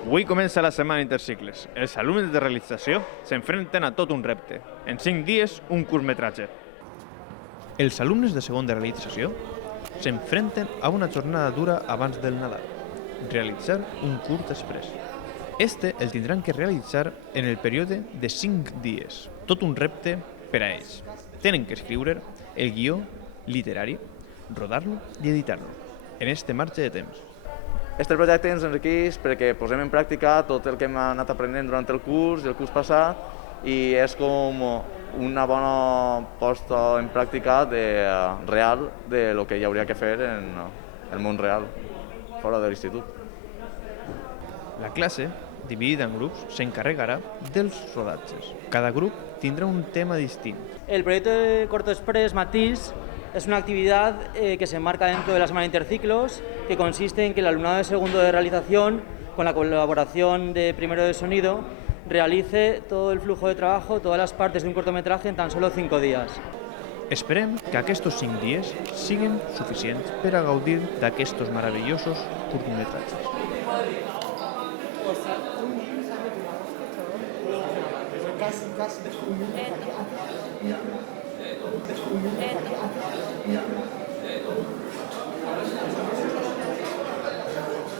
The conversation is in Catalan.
Avui comença la setmana intercicles. Els alumnes de realització s'enfrenten a tot un repte. En 5 dies, un curtmetratge. Els alumnes de segon de realització s'enfrenten a una jornada dura abans del Nadal. Realitzar un curt express. Este el tindran que realitzar en el període de 5 dies. Tot un repte per a ells. Tenen que escriure el guió literari, rodar-lo i editar-lo en este marge de temps. Este projecte ens enriqueix perquè posem en pràctica tot el que hem anat aprenent durant el curs i el curs passat i és com una bona posta en pràctica real de lo que hi hauria que fer en el món real, fora de l'institut. La classe, dividida en grups, s'encarregarà dels rodatges. Cada grup tindrà un tema distint. El proyecto de Corto Express Matiz es una actividad que se enmarca dentro de la semana Interciclos, que consiste en que el alumnado de segundo de realización, con la colaboración de primero de sonido, realice todo el flujo de trabajo, todas las partes de un cortometraje en tan solo 5 días. Esperem que aquests 5 dies siguin suficients per a gaudir d'aquests meravellosos curtmetratges. Casi.